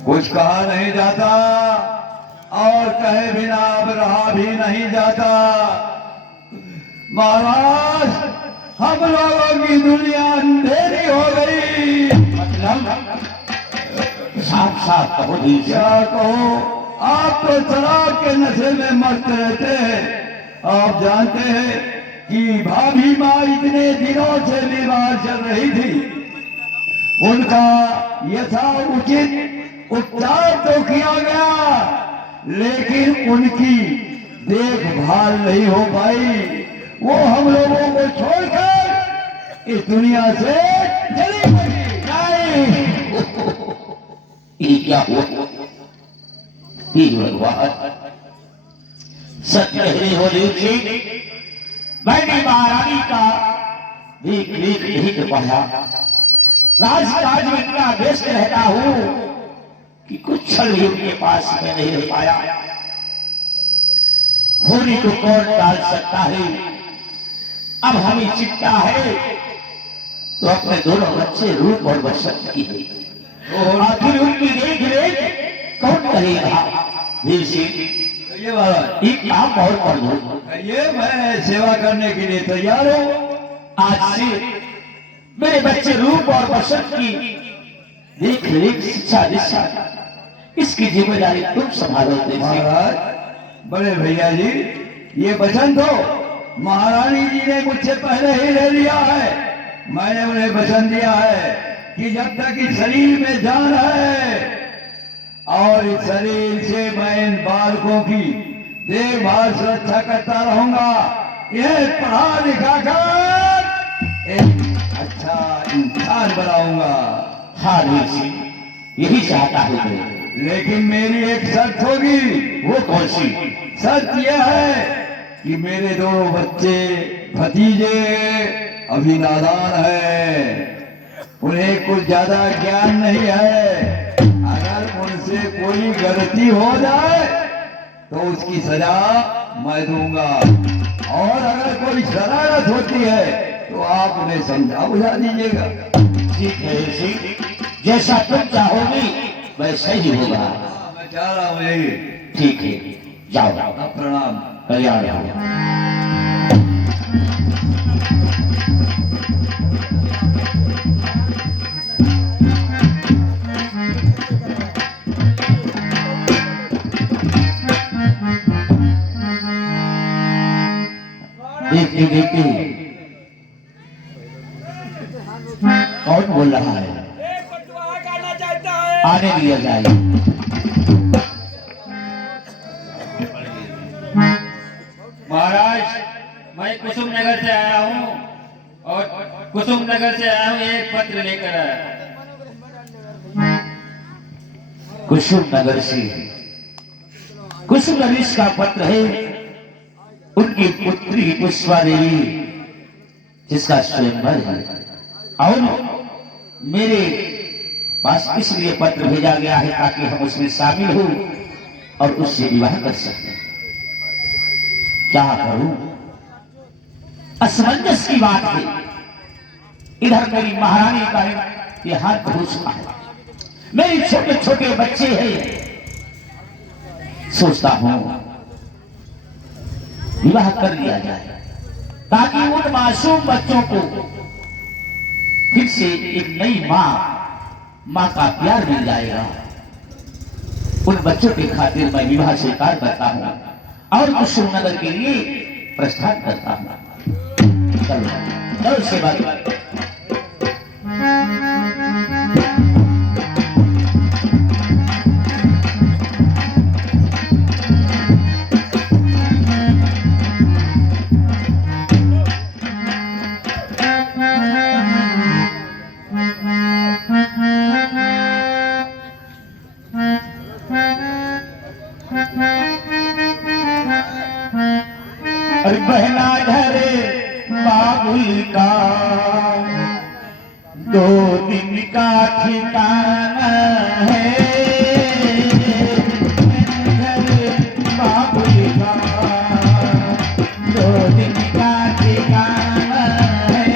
कुछ कहा नहीं जाता और कहे बिना अब रहा भी नहीं जाता। महाराज, हम लोगों की दुनिया अंधेरी हो गई। मतलब साफ साफ कहो जी। क्या कहो, आप तो शराब के नशे में मस्त रहते हैं। आप जानते हैं कि भाभी माँ इतने दिनों से बीमार चल रही थी। उनका यथाउचित उपचार तो किया गया, लेकिन उनकी देखभाल नहीं हो पाई। वो हम लोगों को छोड़कर इस दुनिया से चली गई। ये क्या हुआ? हे भगवान, सच कह रही हो जी। मैंने महारानी का देख रेख नहीं कर पाया। राजकाज में इतना व्यस्त रहता हूं कि कुछ क्षण भी उनके पास में नहीं रह पाया। होली को कौन टाल सकता है? अब हमें चिंता है तो अपने दोनों बच्चे रूप और बसंत की है। आखिर उनकी देख रेख कौन करेगा? धीर से ये महाराज, एक काम और कर दो। ये मैं सेवा करने के लिए तैयार हूँ। आज से मेरे बच्चे रूप और बसंत की देख रेख, शिक्षा दिशा, इसकी जिम्मेदारी तुम संभालोगे। महाराज, बड़े भैया जी, ये वचन दो। महारानी जी ने मुझसे पहले ही ले लिया है। मैंने उन्हें वचन दिया है कि जब तक इस शरीर में जान है और इस शरीर से मैं इन बालकों की देखभाल सुरक्षा करता रहूंगा। इन्हें पढ़ा लिखा कर एक अच्छा इंसान बनाऊंगा। हाँ धीर से यही चाहता हूं मैं। लेकिन मेरी एक शर्त होगी। वो कौन सी? शर्त यह है कि मेरे दोनों बच्चे भतीजे अभी नादान है, उन्हें कुछ ज्यादा ज्ञान नहीं है। अगर उनसे कोई गलती हो जाए तो उसकी सजा मैं दूंगा, और अगर कोई शरारत होती है तो आप उन्हें समझा बुझा दीजिएगा। ठीक है ऋषि, जैसा तुम चाहोगी वैसा ही होगा। मैं चाह रहा हूँ यही। ठीक है, जाओ। प्रणाम। कल्याण हो। देखते देखते कौन बोल रहा है? आने दिया जाए। महाराज, मैं कुसुम नगर से आया हूँ और कुसुम नगर से आया हूँ एक पत्र लेकर आया। कुसुम नगर से कुसुम नरेश का पत्र है। उनकी पुत्री पुष्पा देवी, जिसका स्वयंवर है, और मेरे पास इसलिए पत्र भेजा गया है ताकि हम उसमें शामिल हो और उससे विवाह कर सकें। क्या करूं? असमंजस की बात है। इधर मेरी महारानी का ये हाथ हो चुका है, मेरे छोटे छोटे बच्चे हैं। सोचता हूं विवाह कर लिया जाए ताकि उन मासूम बच्चों को फिर से एक नई मां का प्यार मिल जाएगा। उन बच्चों के खातिर मैं विवाह स्वीकार करता हूं और कुसुम नगर के लिए प्रस्थान करता हूं। चलो चलो सेवा। अरे बहना घरे बाबुल का 2 दिन का ठिकाना है। घरे बाबुल का 2 दिन का ठिकाना है।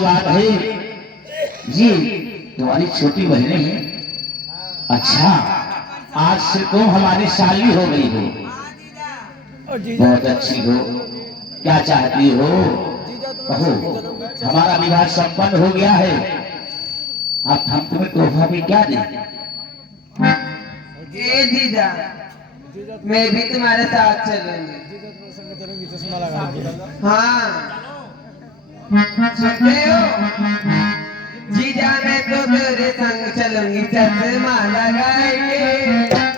आशीर्वाद है। जी तुम्हारी छोटी बहनें हैं। अच्छा आज से तुम हमारी साली हो गई हो। बहुत अच्छी हो। क्या चाहती हो कहो। हमारा विवाह संपन्न हो गया है। अब हम तुम्हें तोहफा भी क्या दें? ए जीजा, मैं भी तुम्हारे साथ चलूंगी। हाँ सुनते हो जीजा, मैं तो तेरे संग चलूंगी चश्मा लगाए के।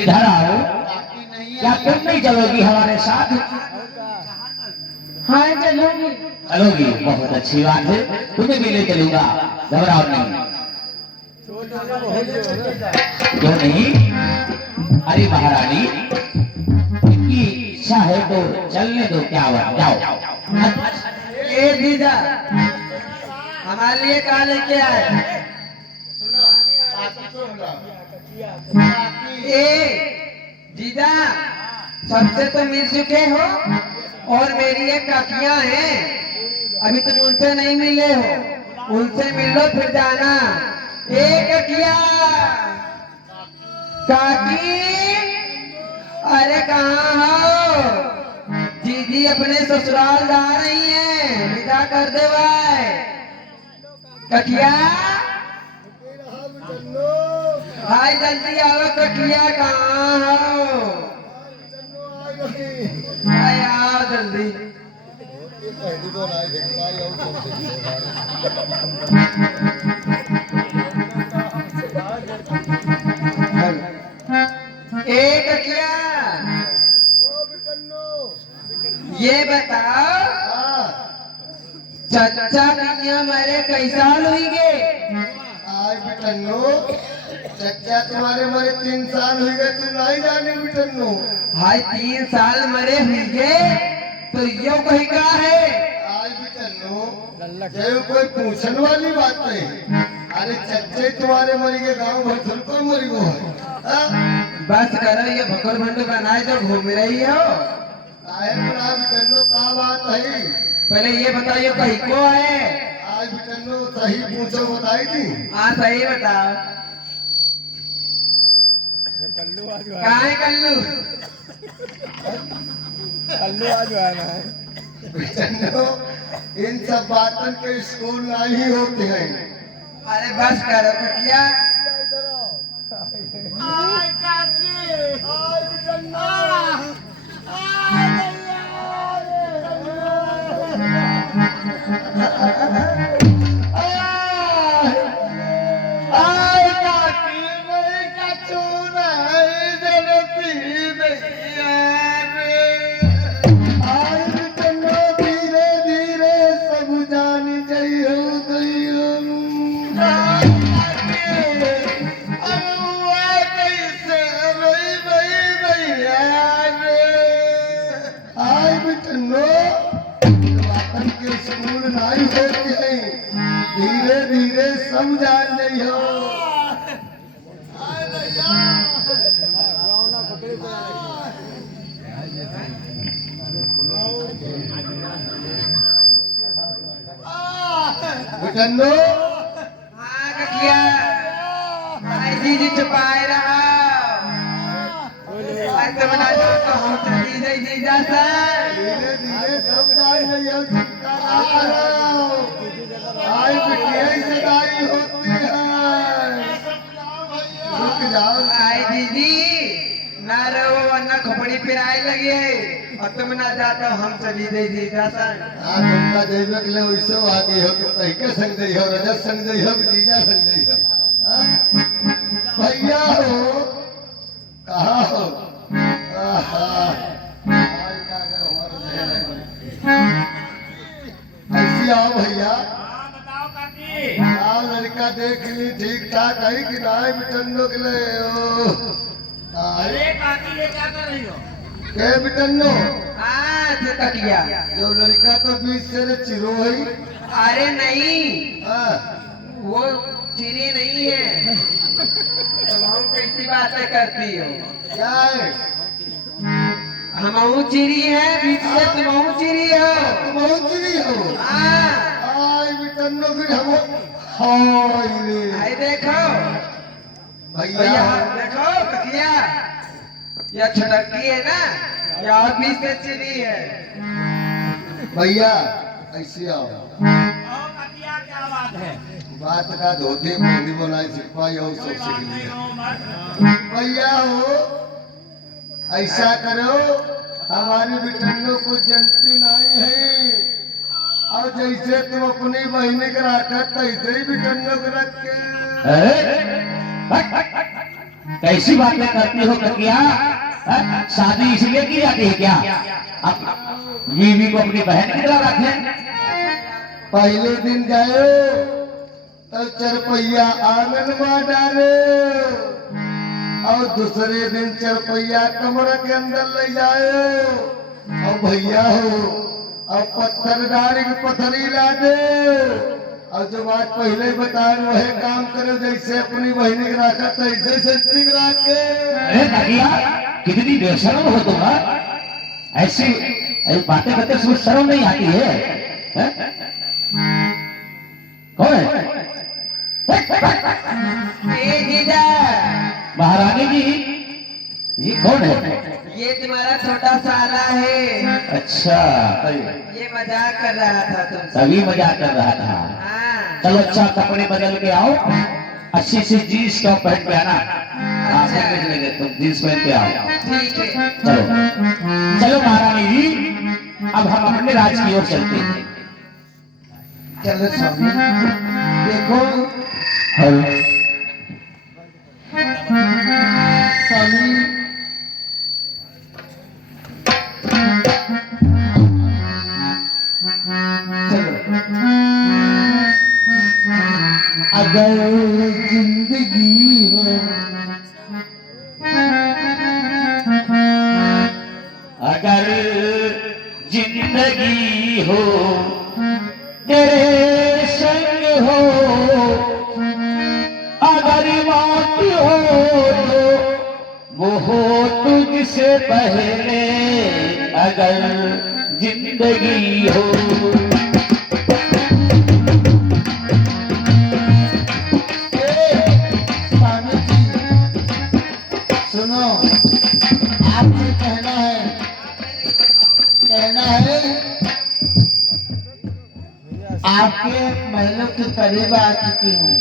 इधर आओ। क्या तुम नहीं चलोगी हमारे साथ? हाँ चलूंगी। चलोगी, बहुत अच्छी बात है। तुम्हें भी ले चलूंगा, घबराओ नहीं। क्यों नहीं? अरे महारानी की इच्छा है तो चलने दो। क्या हुआ? जाओ। ए जीजा, हमारे लिए कहा लेके आए? ए जीजा, सबसे तो मिल चुके हो और मेरी एक काकियां हैं, अभी तुम उनसे नहीं मिले हो। उनसे मिल लो फिर जाना। ए काकिया, काकी, अरे कहाँ हो? दीदी अपने ससुराल जा रही हैं, विदा कर दे भाई। कटिया भाई जल्दी आओ। कटिया कहाँ हो? भाई आओ जल्दी। ए कटिया, ये बताओ चचा कन्या मेरे कई साल हुई गे? आज बिटन्नो चचा तुम्हारे मरे 3 साल हुए गए, तुम नहीं जाने बिटन्नो। भाई 3 साल मरे हुई गे तो यो कही का है? आज बिटन्नो जब कोई पूछने वाली बात नहीं। अरे चच्चे तुम्हारे मरी के गांव भर को मरी गो है। बस करो, ये भकुर भंडू बनाए जो घूम रही हो। आए बड़ा बिटन्नो का बात है? पहले ये बताइए कही को है? आज बिटन्नो सही पूछो बताई थी। हाँ सही बताओ। कहाँ है कल्लू? कल्लू आज आना है। बिटन्नो इन सब बातों के स्कूल नहीं होते हैं। अरे बस करो कटिया। धीरे धीरे सब जान नहीं हो। बिटन्नो हाँ कटिया, ऐसी जी छुपाए रहा। बना जो तो हम चली गई जीजा सर। धीरे धीरे सब जान नहीं हो। चिंता ना करो। आज भाई दीदी ना रहो वरना खोपड़ी पिराए लगी है और तुम ना जाता हम चली दे जीजा सन। हाँ तुमका देवे के लिए वैसे आगे हो कि तैके संग दई हो, रजत संग दई हो, कि जीजा संग दई हो। हाँ? भैया हो कहाँ हो? आहा, हमारी क्या है, हमारा जहर है। ऐसी आओ भैया। आओ लड़का देख ली ठीक ठाक है कि नहीं बिटन्नो के लिए ओ। अरे काकी ये क्या कर रही हो? के बिटन्नो हाँ जो तकिया। जो लड़का तो बीच से चिरो है। अरे नहीं हाँ, वो चिरी नहीं है। तुम कैसी बातें करती हो? क्या है? हम चिरी है बीच से तुम चिरी हो। तुम बहुत चिरी हो। हाँ आई बिटन्नो फिर हम हाय रे आई देखो भैया भैया। देखो तकिया यह छटकी है ना या और बीच से चिरी है। भैया ऐसे आओ। क्या बात है? बात का धोती मेहंदी बनाई सिखवाई और सब सीख लिया। भैया हो ऐसा करो हमारी बिटन्नो को जनती नहीं है और जैसे तुम अपनी बहनी को रखा तैसे ही बिटन्नो को रख के। कैसी बातें करती हो ककिया? शादी इसलिए की जाती है क्या? अब बीवी को अपनी बहन की तरह रखें? पहले दिन जाओ तो चरपैया आंगन में डालो और दूसरे दिन चरपैया कमरे के अंदर ले जाओ और भैया हो और पत्थर डाली की पत्थरी ला दे और जो बात पहले बताए वही काम करो जैसे अपनी बहनी के रखा तैसे सस्ती रख के। अरे ककिया कितनी बेशर्म हो तुम? ऐसी बातें करते समझ शर्म नहीं आती है? हैं? कौन है? ए जीजा महारानी जी ये कौन है? ये तुम्हारा छोटा साला है। अच्छा ये मजाक कर रहा था तुमसे। तभी मजाक कर रहा था। हाँ चलो अच्छा कपड़े बदल के आओ, अच्छी सी जीन्स टॉप पहन के आना। अच्छा। लेंगे तुम जीन्स पहन के आओ। ठीक है। चलो चलो महारानी जी अब हम अपने राज की ओर चलते हैं। चलो स्वामी देखो हेलो स्वामी अगर जिंदगी में अगर जिंदगी हो तेरे संग हो, अगर मौत हो तो वो हो तुझसे पहले, अगर जिंदगी हो। स्वामी जी सुनो आपसे कहना है आपके महलों के करीब आ चुकी हूँ